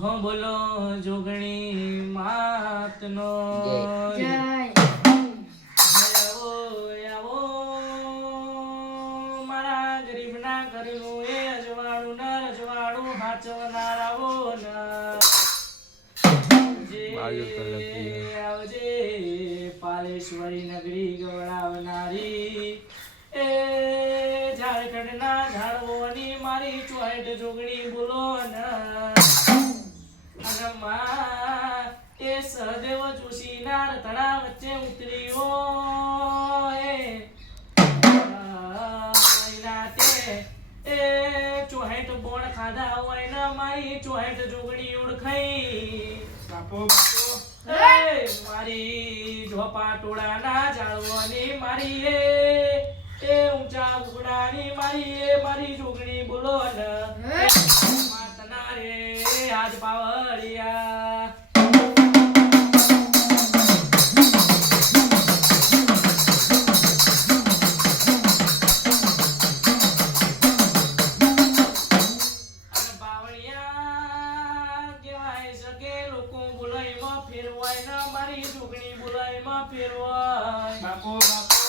હો બોલો જોગણી માતનો જય આવો આવો મારા ગરીબના ઘરનું એ અજવાળું ન રજવાળું હાચવનાર આવો ન આવજે પાલેશ્વરી નગરી ગવડાવનારી એ ઝારખંડના ઝાડવોની મારી ચોહેટ જોગણી બોલો ન અને માં એ સહદેવ જોશીના રતડા વચ્ચે ઉતરી હોય રાતે એ ચોહેટ બોણ ખાધા હોય ને મારી ચોહેટ જોગણી ઓળખાઈ બાપો બાપો મારી ઝોપા ટોળાના જાળવાની મારી એ ઊંચા ઉગડાની મારી જોગણી બોલો ને માતના રે આજ પાવડિયા મારી જોગણી બોલાયમાં ફેરવાય બાપો બાપો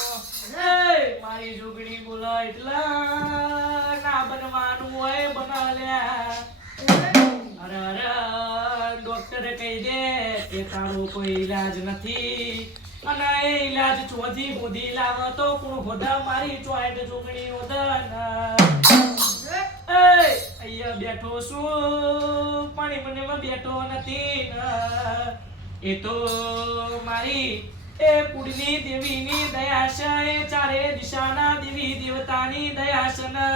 મારી જોગણી બોલાય એટલા ના બનવાનું હોય બનાલ્યા અરે અરે ડોક્ટરે કહી દે કે તારો કોઈ ઈલાજ નથી અને એ ઈલાજ ચોથી હોધી લાવે તો કોણ હોદા મારી ચોઈટ જોગણી હોદા અહીંયા બેઠો છું પાણી મને બેઠો નથી એ તો મારી એ કુળની દેવીની દયા છે એ ચારે દિશાના દેવી દેવતાની દયા છે ને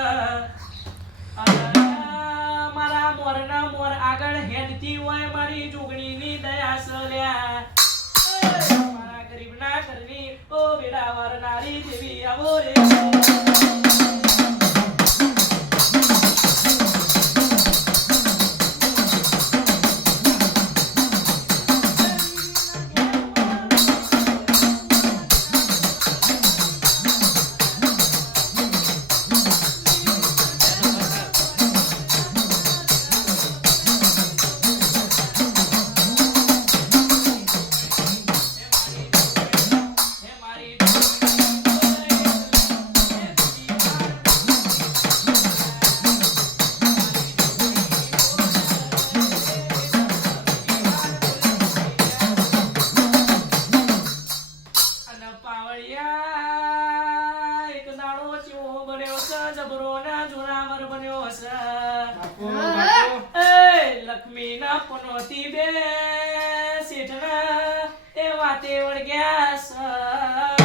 મારા મોરના મોર આગળ હેડતી હોય મારી જોગણીની દયા છે લ્યા મારા ગરીબના ઘરની ઓ બેડા વારનારી દેવી આવો રે લક્ષ્મી ના પનોતી બે શેઠના એ વાતે વળગ્યા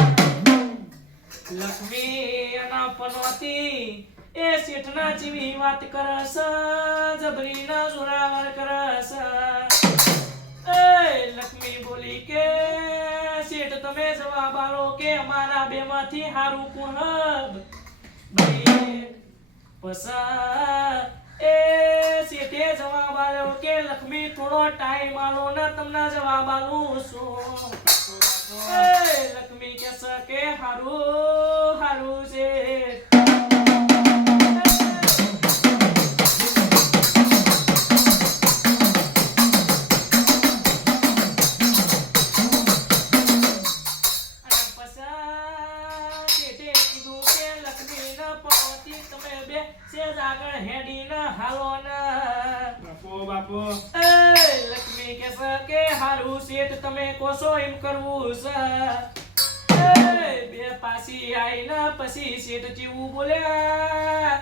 લક્ષ્મી ના પનોતી એ શેઠના જેવી વાત કરસ જબરી ના જોરાવર કરસ લક્ષ્મી બોલી કે શેઠ તમે જવાબ આલો કે અમારા બે માંથી હારું કોણ પસા એ શેઠે જવાબ આલ્યો કે લક્ષ્મી થોડો ટાઈમ આલો ને તમને જવાબ આલું છું લક્ષ્મી કહેશે કે હારું હારું છે આગળ હેડીને હાલો ને બાપો બાપો લક્ષ્મી કહેશે કે હારું શેઠ તમે કોશો એમ કરવું છે બે પાછી આવીને પછી શેઠ જેવું બોલ્યા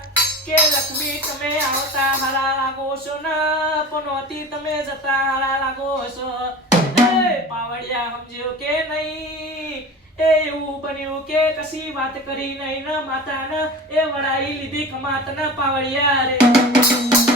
કે લક્ષ્મી તમે આવતા હારા લાગો છો ને પનોતી તમે જતા હારા લાગો છો પાવડિયા સમજ્યો કે નહીં એવું બન્યું કે કશી વાત કરી નહીં ને માતા ને એ વડાઈ લીધી કમાત ને પાવડિયા રે